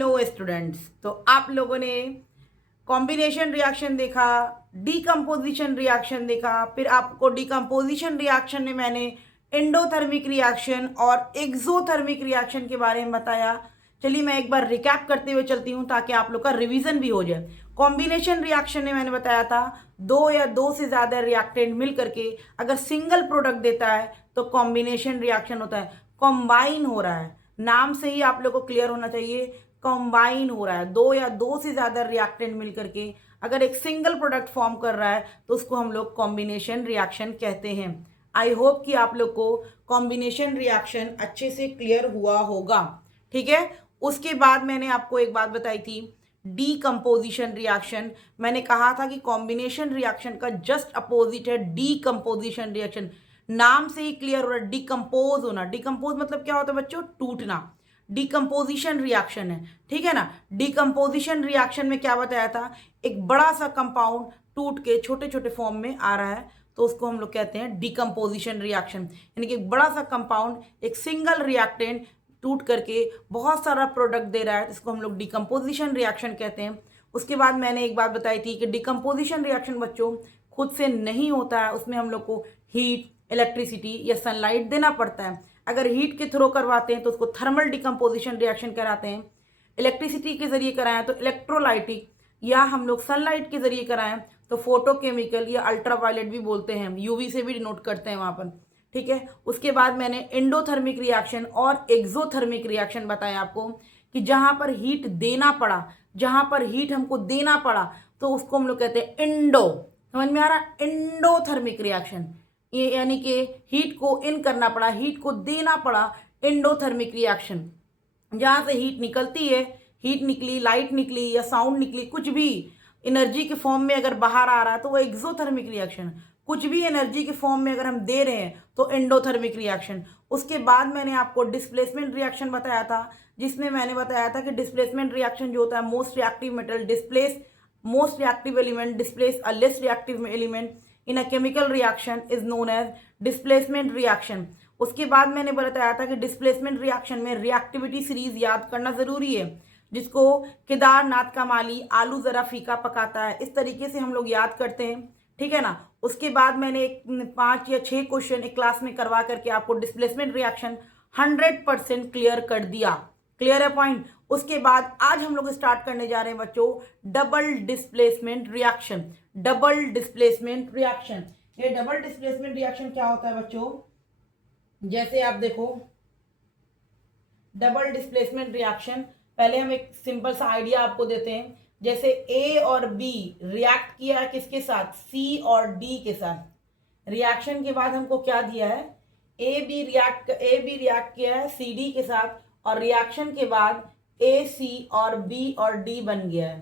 Hello students. तो आप लोगों ने कॉम्बिनेशन रिएक्शन देखा, डीकम्पोजिशन रिएक्शन देखा, फिर आपको डीकम्पोजिशन रिएक्शन में मैंने एंडोथर्मिक रिएक्शन और एक्सोथर्मिक रिएक्शन के बारे में बताया। चलिए मैं एक बार रिकैप करते हुए चलती हूँ ताकि आप लोग का रिवीजन भी हो जाए। कॉम्बिनेशन रिएक्शन में मैंने बताया था दो या दो से ज़्यादा रिएक्टेंट मिल करके अगर सिंगल प्रोडक्ट देता है तो कॉम्बिनेशन रिएक्शन होता है। कॉम्बाइन हो रहा है, नाम से ही आप लोग को क्लियर होना चाहिए, कंबाइन हो रहा है। दो या दो से ज्यादा रिएक्टेंट मिल करके अगर एक सिंगल प्रोडक्ट फॉर्म कर रहा है तो उसको हम लोग कॉम्बिनेशन रिएक्शन कहते हैं। आई होप कि आप लोग को कॉम्बिनेशन रिएक्शन अच्छे से क्लियर हुआ होगा। ठीक है, उसके बाद मैंने आपको एक बात बताई थी, डीकम्पोजिशन रिएक्शन। मैंने कहा था कि कॉम्बिनेशन रिएक्शन का जस्ट अपोजिट है डीकम्पोजिशन रिएक्शन। नाम से ही क्लियर हो रहा है, डिकम्पोज होना। डिकम्पोज मतलब क्या होता है बच्चों? टूटना। डिकम्पोजिशन रिएक्शन है, ठीक है ना। डिकम्पोजिशन रिएक्शन में क्या बताया था, एक बड़ा सा कंपाउंड टूट के छोटे छोटे फॉर्म में आ रहा है तो उसको हम लोग कहते हैं डिकम्पोजिशन रिएक्शन। यानी कि एक बड़ा सा कंपाउंड एक सिंगल रिएक्टेंट टूट करके बहुत सारा प्रोडक्ट दे रहा है, इसको हम लोग डिकम्पोजिशन रिएक्शन कहते हैं। उसके बाद मैंने एक बात बताई थी कि डिकम्पोजिशन रिएक्शन बच्चों खुद से नहीं होता है, उसमें हम लोग को हीट, इलेक्ट्रिसिटी या सनलाइट देना पड़ता है। अगर हीट के थ्रू करवाते हैं तो उसको थर्मल डिकम्पोजिशन रिएक्शन कराते हैं। इलेक्ट्रिसिटी के जरिए कराएं तो इलेक्ट्रोलाइटिक, या हम लोग सनलाइट के जरिए कराएं तो फोटोकेमिकल या अल्ट्रावायलेट भी बोलते हैं, हम यूवी से भी डिनोट करते हैं वहां पर। ठीक है, उसके बाद मैंने एंडोथर्मिक रिएक्शन और एक्सोथर्मिक रिएक्शन बताया आपको कि जहां पर हीट देना पड़ा, जहां पर हीट हमको देना पड़ा तो उसको हम लोग कहते हैं एंडो। समझ में आ रहा? एंडोथर्मिक रिएक्शन, ये यानी कि हीट को इन करना पड़ा, हीट को देना पड़ा, एंडोथर्मिक रिएक्शन। जहां से हीट निकलती है, हीट निकली, लाइट निकली या साउंड निकली, कुछ भी एनर्जी के फॉर्म में अगर बाहर आ रहा है तो वो एक्सोथर्मिक रिएक्शन। कुछ भी एनर्जी के फॉर्म में अगर हम दे रहे हैं तो एंडोथर्मिक रिएक्शन। उसके बाद मैंने आपको डिस्प्लेसमेंट रिएक्शन बताया था, जिसमें मैंने बताया था कि डिस्प्लेसमेंट रिएक्शन जो होता है, most reactive metal displace most reactive element displace a less reactive element in a chemical reaction is known as displacement reaction. उसके बाद मैंने बताया था कि डिस्प्लेसमेंट रिएक्शन में रिएक्टिविटी सीरीज याद करना जरूरी है, जिसको केदारनाथ का माली आलू जरा फीका पकाता है, इस तरीके से हम लोग याद करते हैं। ठीक है ना। उसके बाद मैंने एक 5 या 6 क्वेश्चन एक क्लास में करवा करके आपको डिस्प्लेसमेंट रिएक्शन 100% क्लियर कर दिया। क्लियर है पॉइंट? उसके बाद आज हम लोग स्टार्ट करने जा रहे हैं बच्चों double displacement reaction. Double displacement reaction, ये डबल डिस्प्लेसमेंट रिएक्शन क्या होता है बच्चों? जैसे आप देखो, डबल डिस्प्लेसमेंट रिएक्शन, पहले हम एक सिंपल सा आइडिया आपको देते हैं। जैसे ए और बी रिएक्ट किया है किसके साथ? सी और डी के साथ। रिएक्शन के बाद हमको क्या दिया है? ए बी रिएक्ट किया है सी डी के साथ, और रिएक्शन के बाद ए सी और बी और डी बन गया है।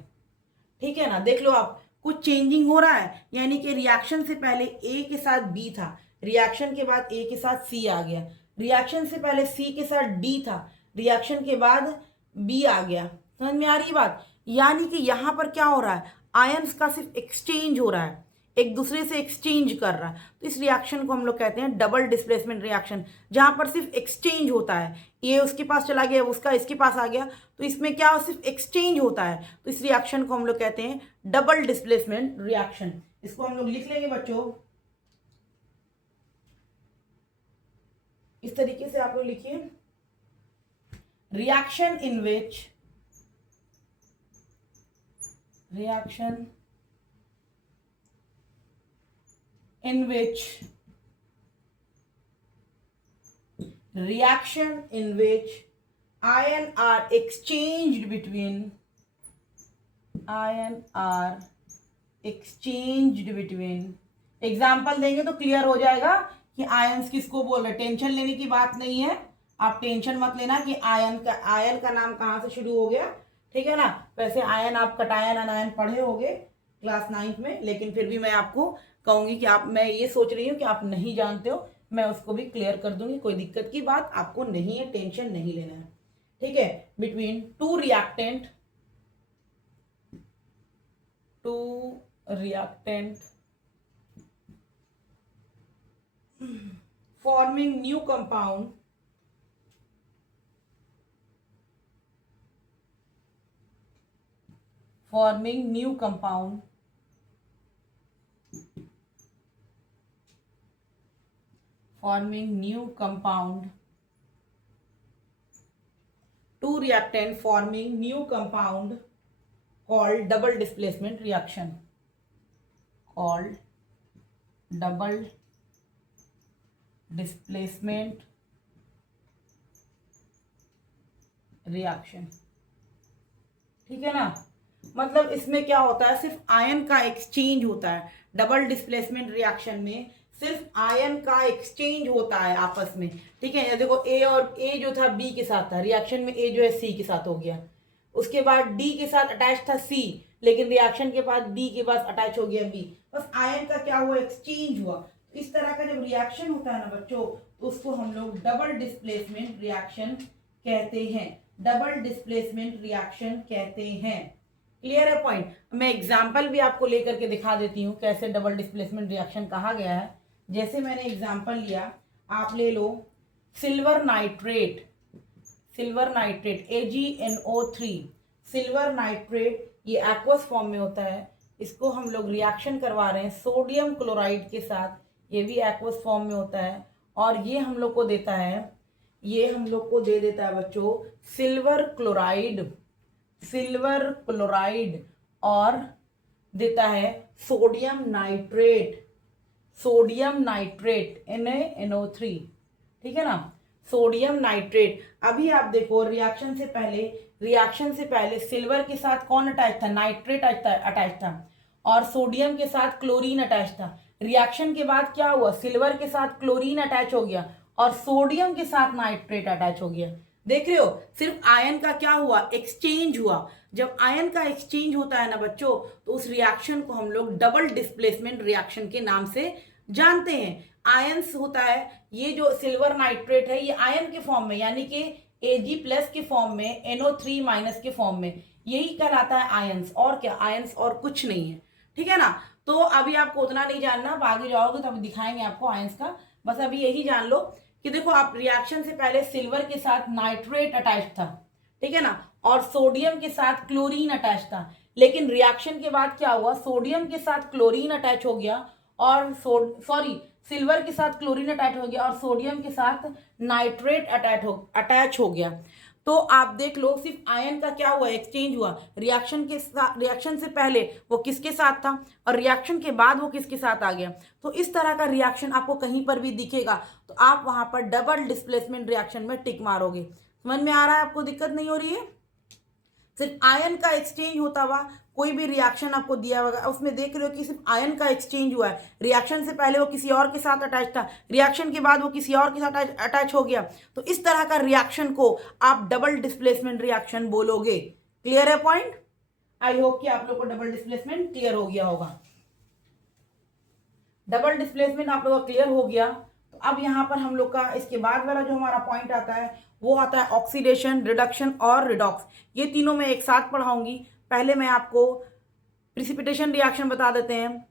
ठीक है ना। देख लो आप, कुछ चेंजिंग हो रहा है, यानी कि रिएक्शन से पहले ए के साथ बी था, रिएक्शन के बाद ए के साथ सी आ गया। रिएक्शन से पहले सी के साथ डी था, रिएक्शन के बाद बी आ गया। समझ में आ रही बात? यानी कि यहां पर क्या हो रहा है, आयंस का सिर्फ एक्सचेंज हो रहा है, एक दूसरे से एक्सचेंज कर रहा है। तो इस रिएक्शन को हम लोग कहते हैं डबल डिस्प्लेसमेंट रिएक्शन, जहां पर सिर्फ एक्सचेंज होता है, ये उसके पास चला गया, उसका इसके पास आ गया, तो इसमें क्या सिर्फ एक्सचेंज होता है। तो इस रिएक्शन को हम लोग कहते हैं डबल डिस्प्लेसमेंट रिएक्शन। इसको हम लोग लिख लेंगे बच्चों इस तरीके से, आप लोग लिखिए, reaction in which reaction in which iron are exchanged between example देंगे तो क्लियर हो जाएगा कि आयंस किसको बोल रहे। टेंशन लेने की बात नहीं है, आप टेंशन मत लेना कि आयन का नाम कहां से शुरू हो गया। ठीक है ना। वैसे आयन आप कटायन अनायन पढ़े होंगे क्लास 9th में, लेकिन फिर भी मैं आपको कहूंगी कि आप, मैं ये सोच रही हूँ कि आप नहीं जानते हो, मैं उसको भी क्लियर कर दूंगी, कोई दिक्कत की बात आपको नहीं है, टेंशन नहीं लेना है। ठीक है। Between two reactant forming new compound forming new compound, two reactant forming new compound called double displacement reaction, ठीक है ना। मतलब इसमें क्या होता है, सिर्फ आयन का एक्सचेंज होता है। डबल डिस्प्लेसमेंट रिएक्शन में सिर्फ आयन का एक्सचेंज होता है आपस में, ठीक है। देखो ए और ए जो था बी के साथ था, रिएक्शन में ए जो है सी के साथ हो गया, उसके बाद डी के साथ अटैच था सी, लेकिन रिएक्शन के बाद डी के पास अटैच हो गया बी। बस आयन का क्या हुआ, एक्सचेंज हुआ। इस तरह का जब रिएक्शन होता है ना बच्चों, तो उसको हम लोग डबल डिस्प्लेसमेंट रिएक्शन कहते हैं, डबल डिस्प्लेसमेंट रिएक्शन कहते हैं। क्लियर है पॉइंट। मैं एग्जाम्पल भी आपको लेकर के दिखा देती हूँ कैसे डबल डिस्प्लेसमेंट रिएक्शन कहा गया है। जैसे मैंने एग्जाम्पल लिया, आप ले लो silver nitrate AgNO3, silver nitrate, ये एक्वस फॉर्म में होता है। इसको हम लोग रिएक्शन करवा रहे हैं सोडियम क्लोराइड के साथ, ये भी एक्वस फॉर्म में होता है। और ये हम लोग को देता है, ये हम लोग को दे देता है बच्चों सिल्वर क्लोराइड, और देता है सोडियम नाइट्रेट NaNO3, ठीक है ना, सोडियम नाइट्रेट। अभी आप देखो रिएक्शन से पहले सिल्वर के साथ कौन अटैच था, नाइट्रेट अटैच था, और सोडियम के साथ क्लोरीन अटैच था। रिएक्शन के बाद क्या हुआ, सिल्वर के साथ क्लोरीन अटैच हो गया और सोडियम के साथ नाइट्रेट अटैच हो गया। देख रहे हो, सिर्फ आयन का क्या हुआ, एक्सचेंज हुआ। जब आयन का एक्सचेंज होता है ना बच्चों, तो उस रिएक्शन को हम लोग डबल डिस्प्लेसमेंट रिएक्शन के नाम से जानते हैं। आयंस होता है, ये जो सिल्वर नाइट्रेट है ये आयन के फॉर्म में, यानी कि Ag+ के फॉर्म में, NO3- के फॉर्म में, यही कहलाता है आयंस। और क्या, आयंस और कुछ नहीं है, ठीक है ना। तो अभी आपको उतना नहीं जानना, अब आगे जाओगे तो अभी दिखाएंगे आपको आयंस का। बस अभी यही जान लो कि देखो, आप रिएक्शन से पहले सिल्वर के साथ नाइट्रेट अटैच था, ठीक है ना, और सोडियम के साथ क्लोरीन अटैच था। लेकिन रिएक्शन के बाद क्या हुआ, सोडियम के साथ क्लोरीन अटैच हो गया, और सिल्वर के साथ क्लोरीन अटैच हो गया और सोडियम के साथ नाइट्रेट अटैच हो गया। तो आप देख लो, सिर्फ आयन का क्या हुआ, एक्सचेंज हुआ। रिएक्शन से पहले वो किसके साथ था और रिएक्शन के बाद वो किसके साथ आ गया। तो इस तरह का रिएक्शन आपको कहीं पर भी दिखेगा तो आप वहां पर डबल डिस्प्लेसमेंट रिएक्शन में टिक मारोगे। समझ में आ रहा है, आपको दिक्कत नहीं हो रही है। सिर्फ आयन का एक्सचेंज होता हुआ कोई भी रिएक्शन आपको दिया होगा, उसमें देख रहे हो कि सिर्फ आयन का एक्सचेंज हुआ है। रिएक्शन से पहले वो किसी और के साथ अटैच था, रिएक्शन के बाद वो किसी और के साथ अटैच हो गया। तो इस तरह का रिएक्शन को आप डबल डिस्प्लेसमेंट रिएक्शन बोलोगे। क्लियर है पॉइंट। आई होप कि आप लोग को डबल डिस्प्लेसमेंट क्लियर हो गया होगा। डबल डिस्प्लेसमेंट आप लोग का क्लियर हो गया। तो अब यहाँ पर हम लोग का इसके बाद वाला जो हमारा पॉइंट आता है वो आता है ऑक्सीडेशन, रिडक्शन और रिडॉक्स। ये तीनों मैं एक साथ पढ़ाऊंगी। पहले मैं आपको प्रिसिपिटेशन रिएक्शन बता देते हैं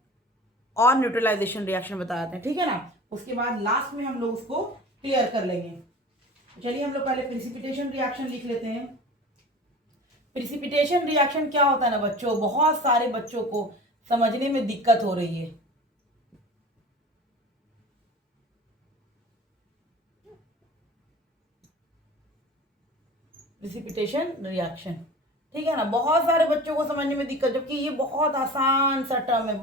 और न्यूट्रलाइजेशन रिएक्शन बता देते हैं, ठीक है ना। उसके बाद लास्ट में हम लोग उसको क्लियर कर लेंगे। चलिए हम लोग पहले प्रिसिपिटेशन रिएक्शन लिख लेते हैं। प्रिसिपिटेशन रिएक्शन क्या होता है ना बच्चों, बहुत सारे बच्चों को समझने में दिक्कत हो रही है। प्रिसिपिटेशन रिएक्शन, ठीक है ना, बहुत सारे बच्चों को समझने में दिक्कत, जबकि ये बहुत आसान सा टर्म है,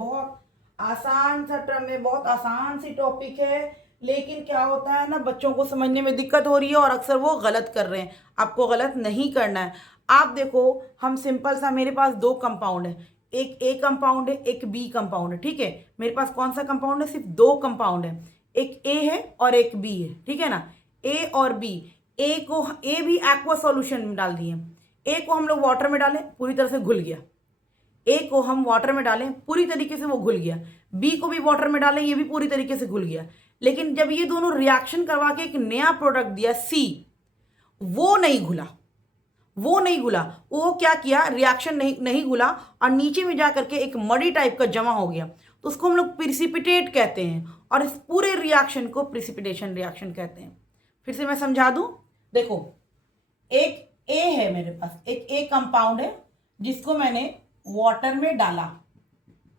बहुत आसान सी टॉपिक है। लेकिन क्या होता है ना, बच्चों को समझने में दिक्कत हो रही है और अक्सर वो गलत कर रहे हैं। आपको गलत नहीं करना है। आप देखो, हम सिंपल सा, मेरे पास दो कंपाउंड है, एक ए कंपाउंड है, एक बी कंपाउंड है, ठीक है। मेरे पास कौन सा कंपाउंड है, सिर्फ दो कंपाउंड है, एक ए है और एक बी है, ठीक है ना। ए और बी, ए भी एक्वा सॉल्यूशन में डाल दिए, ए को हम लोग वाटर में डालें, पूरी तरह से घुल गया। ए को हम वाटर में डालें, पूरी तरीके से वो घुल गया। बी को भी वाटर में डालें, ये भी पूरी तरीके से घुल गया। लेकिन जब ये दोनों रिएक्शन करवा के एक नया प्रोडक्ट दिया सी, वो नहीं घुला। वो क्या किया, रिएक्शन नहीं घुला और नीचे में जाकर के एक मडी टाइप का जमा हो गया। तो उसको हम लोग प्रिसिपिटेट कहते हैं और इस पूरे रिएक्शन को प्रिसिपिटेशन रिएक्शन कहते हैं। फिर से मैं समझा दूं, देखो, एक ए है मेरे पास, एक ए कंपाउंड है जिसको मैंने वाटर में डाला,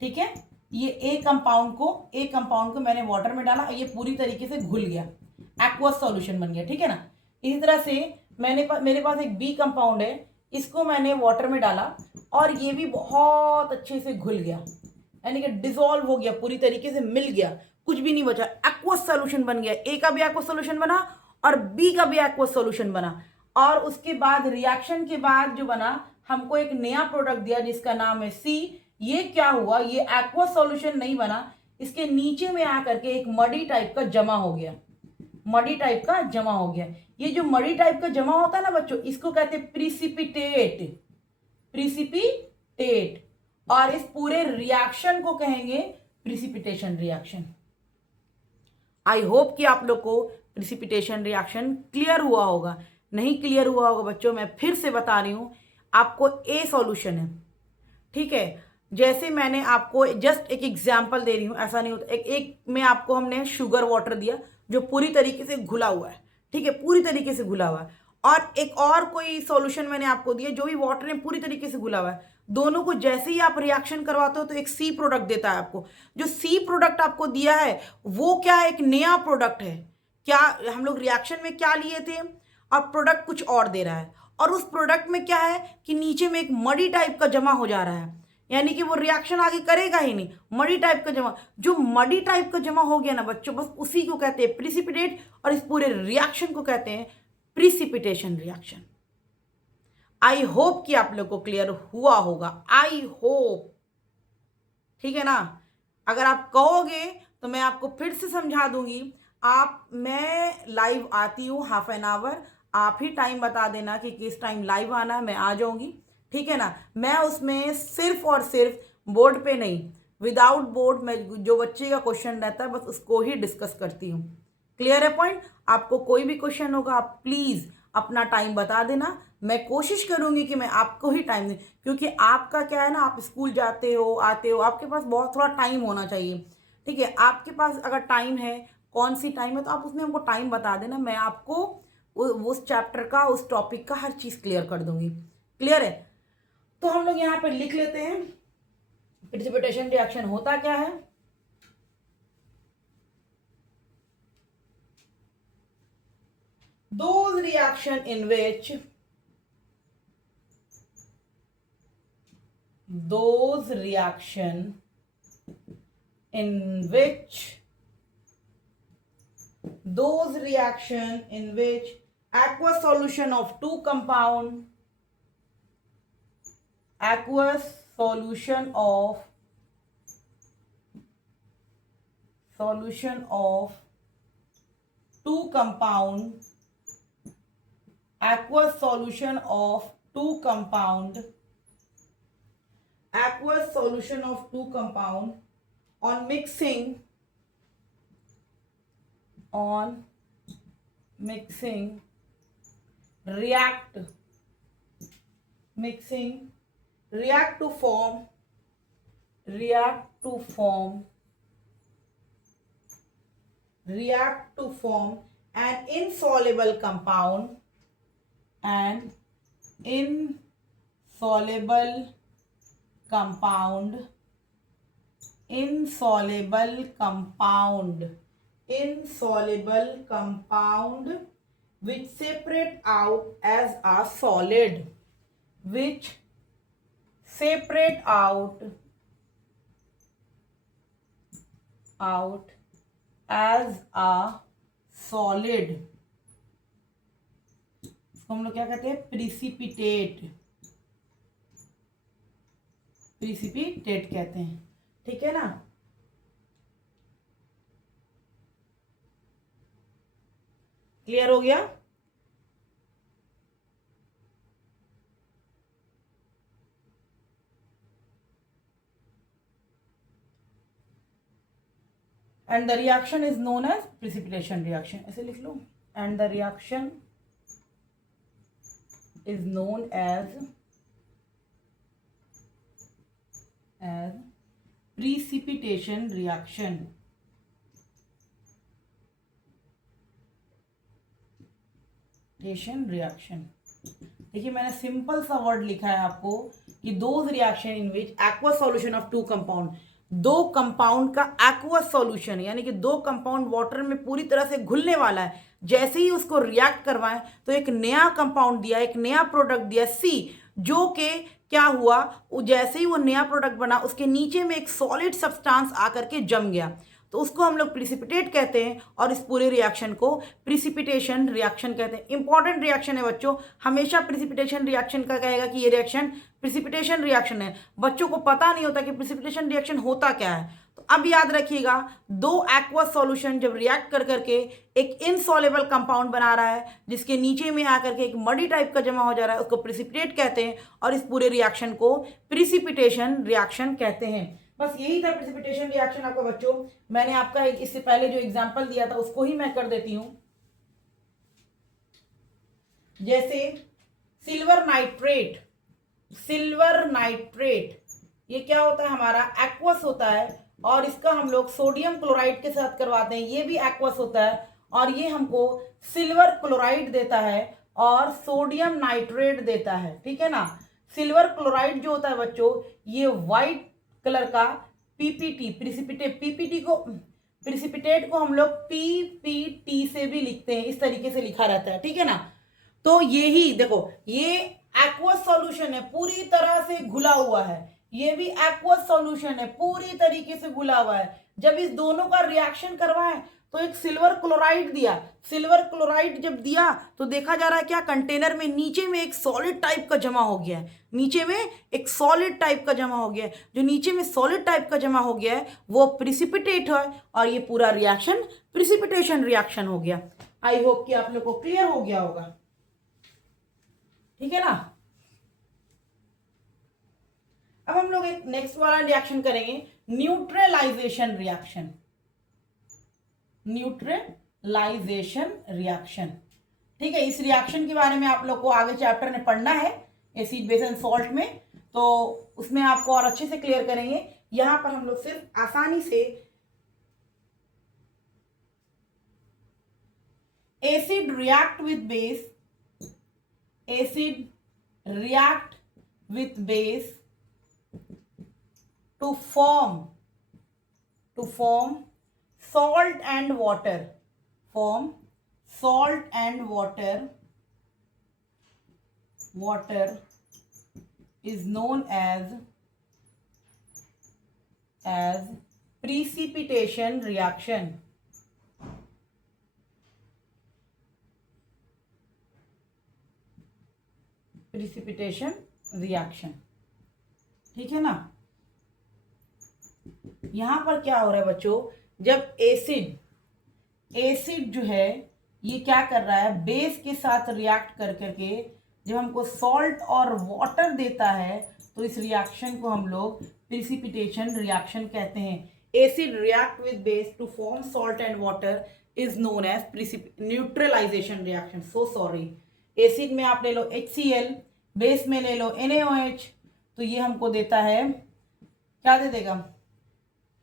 ठीक है, ये ए कंपाउंड को मैंने वाटर में डाला, ये पूरी तरीके से घुल गया, एक्वस सॉल्यूशन बन गया, ठीक है ना। इसी तरह से मेरे पास एक बी कंपाउंड है, इसको मैंने वाटर में डाला और ये भी बहुत अच्छे से घुल गया, यानी कि डिसॉल्व हो गया, पूरी तरीके से मिल गया, कुछ भी नहीं बचा, एक्वस सॉल्यूशन बन गया। ए का भी एक्वस सॉल्यूशन बना और बी का भी एक्वस सॉल्यूशन बना। और उसके बाद रिएक्शन के बाद जो बना, हमको एक नया प्रोडक्ट दिया जिसका नाम है सी। ये क्या हुआ, ये एक्वस सॉल्यूशन नहीं बना, इसके नीचे में आकर के एक मडी टाइप का जमा हो गया, मडी टाइप का जमा हो गया। ये जो मडी टाइप का जमा होता है ना बच्चों, इसको कहते हैं प्रिसिपिटेट, प्रिसिपिटेट। और इस पूरे रिएक्शन को कहेंगे प्रिसिपिटेशन रिएक्शन। आई होप कि आप लोग को प्रिसिपिटेशन रिएक्शन क्लियर हुआ होगा। नहीं क्लियर हुआ होगा बच्चों, मैं फिर से बता रही हूं, आपको ए सॉल्यूशन है, ठीक है। जैसे मैंने आपको जस्ट एक एग्जांपल दे रही हूं, ऐसा नहीं होता, एक में आपको हमने शुगर वाटर दिया जो पूरी तरीके से घुला हुआ है, ठीक है, पूरी तरीके से घुला हुआ है, और एक और कोई सॉल्यूशन मैंने आपको दिया जो भी वाटर में पूरी तरीके से घुला हुआ है। दोनों को जैसे ही आप रिएक्शन करवाते हो तो एक सी प्रोडक्ट देता है आपको। जो सी प्रोडक्ट आपको दिया है वो क्या, एक नया प्रोडक्ट है क्या। हम लोग रिएक्शन में क्या लिए थे और प्रोडक्ट कुछ और दे रहा है, और उस प्रोडक्ट में क्या है कि नीचे में एक मडी टाइप का जमा हो जा रहा है, यानी कि वो रिएक्शन आगे करेगा ही नहीं, मडी टाइप का जमा। जो मडी टाइप का जमा हो गया ना बच्चों, बस उसी को कहते हैं प्रिसिपिटेट, और इस पूरे रिएक्शन को कहते हैं प्रिसिपिटेशन रिएक्शन। आई होप कि आप लोग को क्लियर हुआ होगा, आई होप, ठीक है ना। अगर आप कहोगे तो मैं आपको फिर से समझा दूंगी। मैं लाइव आती हूँ हाफ एन आवर, आप ही टाइम बता देना कि किस टाइम लाइव आना है, मैं आ जाऊंगी, ठीक है ना। मैं उसमें सिर्फ और सिर्फ बोर्ड पे नहीं, विदाउट बोर्ड में जो बच्चे का क्वेश्चन रहता है बस उसको ही डिस्कस करती हूँ। क्लियर है पॉइंट। आपको कोई भी क्वेश्चन होगा आप प्लीज़ अपना टाइम बता देना, मैं कोशिश करूंगी कि मैं आपको ही टाइम दूँ, क्योंकि आपका क्या है ना, आप स्कूल जाते हो आते हो, आपके पास बहुत थोड़ा टाइम होना चाहिए, ठीक है। आपके पास अगर टाइम है, कौन सी टाइम है, तो आप उसमें हमको टाइम बता देना, मैं आपको उस चैप्टर का, उस टॉपिक का हर चीज़ क्लियर कर दूंगी। क्लियर है। तो हम लोग यहाँ पे लिख लेते हैं प्रिसिपिटेशन रिएक्शन होता क्या है। Those reaction in which aqueous solution of two compound on mixing react to form an insoluble compound which separate out as a solid, इसको हम लोग क्या कहते हैं, प्रिसिपिटेट कहते हैं, ठीक है ना। क्लियर हो गया। And the reaction is known as precipitation reaction, ऐसे लिख लो। And the reaction is known as precipitation reaction. देखिए मैंने सिंपल सा वर्ड लिखा है आपको कि those reaction in which aqueous solution of two compound, दो कंपाउंड का एक्वस सॉल्यूशन यानी कि दो कंपाउंड वाटर में पूरी तरह से घुलने वाला है, जैसे ही उसको रिएक्ट करवाएं तो एक नया कंपाउंड दिया, एक नया प्रोडक्ट दिया सी, जो कि क्या हुआ, जैसे ही वो नया प्रोडक्ट बना उसके नीचे में एक सॉलिड सब्सटेंस आकर के जम गया, तो उसको हम लोग प्रिसिपिटेट कहते हैं और इस पूरे रिएक्शन को प्रिसिपिटेशन रिएक्शन कहते हैं। इंपॉर्टेंट रिएक्शन है बच्चों, हमेशा प्रिसिपिटेशन रिएक्शन का कहेगा कि ये रिएक्शन प्रिसिपिटेशन रिएक्शन है। बच्चों को पता नहीं होता कि प्रिसिपिटेशन रिएक्शन होता क्या है। तो अब याद रखिएगा, दो एक्वस सॉल्यूशन जब रिएक्ट कर करके एक इनसॉल्युबल कंपाउंड बना रहा है, जिसके नीचे में आकर के एक मडी टाइप का जमा हो जा रहा है, उसको प्रिसिपिटेट कहते हैं और इस पूरे रिएक्शन को प्रिसिपिटेशन रिएक्शन कहते हैं। बस यही था प्रिसिपिटेशन रिएक्शन आपका बच्चों। मैंने आपका इससे पहले जो एग्जांपल दिया था उसको ही मैं कर देती हूं। जैसे सिल्वर नाइट्रेट, सिल्वर नाइट्रेट ये क्या होता है, हमारा एक्वस होता है और इसका हम लोग सोडियम क्लोराइड के साथ करवाते हैं, ये भी एक्वस होता है और ये हमको सिल्वर क्लोराइड देता है और सोडियम नाइट्रेट देता है, ठीक है ना। सिल्वर क्लोराइड जो होता है बच्चों, ये व्हाइट कलर का पीपीटी प्रिसिपिटेट, पीपीटी को प्रिसिपिटेट को हम लोग पीपीटी से भी लिखते हैं, इस तरीके से लिखा रहता है, ठीक है ना। तो यही देखो, ये एक्वस सॉल्यूशन है, पूरी तरह से घुला हुआ है, ये भी एक्वस सॉल्यूशन है, पूरी तरीके से घुला हुआ है। जब इस दोनों का रिएक्शन करवाएं तो एक सिल्वर क्लोराइड दिया, सिल्वर क्लोराइड जब दिया तो देखा जा रहा है क्या, कंटेनर में नीचे में एक सॉलिड टाइप का जमा हो गया है, नीचे में एक सॉलिड टाइप का जमा हो गया है। जो नीचे में सॉलिड टाइप का जमा हो गया है वो प्रिसिपिटेट है और ये पूरा रिएक्शन प्रिसिपिटेशन रिएक्शन हो गया। आई होप कि आप लोग को क्लियर हो गया होगा, ठीक है ना। अब हम लोग एक नेक्स्ट वाला रिएक्शन करेंगे, न्यूट्रलाइजेशन रिएक्शन, न्यूट्रलाइजेशन रिएक्शन, ठीक है। इस रिएक्शन के बारे में आप लोग को आगे चैप्टर में पढ़ना है एसिड बेस एंड सॉल्ट में, तो उसमें आपको और अच्छे से क्लियर करेंगे। यहां पर हम लोग सिर्फ आसानी से acid react with base, acid react with base to form salt and water, form salt and water is known as precipitation reaction, precipitation reaction, ठीक है ना। यहां पर क्या हो रहा है बच्चों, जब एसिड जो है ये क्या कर रहा है, बेस के साथ रिएक्ट कर करके जब हमको सॉल्ट और वाटर देता है तो इस रिएक्शन को हम लोग प्रिसिपिटेशन रिएक्शन कहते हैं। Acid react with base to form salt and water is known as neutralisation reaction. So sorry, acid में आप ले लो HCl, बेस में ले लो NaOH, तो ये हमको देता है, क्या दे देगा,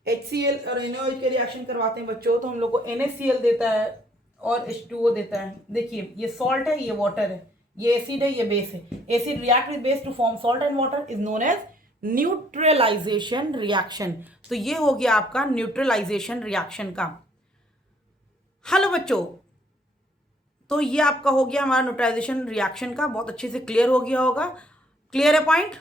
HCl और NaOH के रिएक्शन करवाते हैं बच्चों तो हम लोग को NaCl देता है और H2O देता है। देखिए ये सॉल्ट है, ये वाटर है, ये एसिड है, ये बेस है। Acid react with base to form salt and water is known as neutralisation reaction. तो ये हो गया आपका न्यूट्रलाइजेशन रिएक्शन का। हेलो बच्चों, तो ये आपका हो गया हमारा न्यूट्रलाइजेशन रिएक्शन का, बहुत अच्छे से क्लियर हो गया होगा। क्लियर है पॉइंट?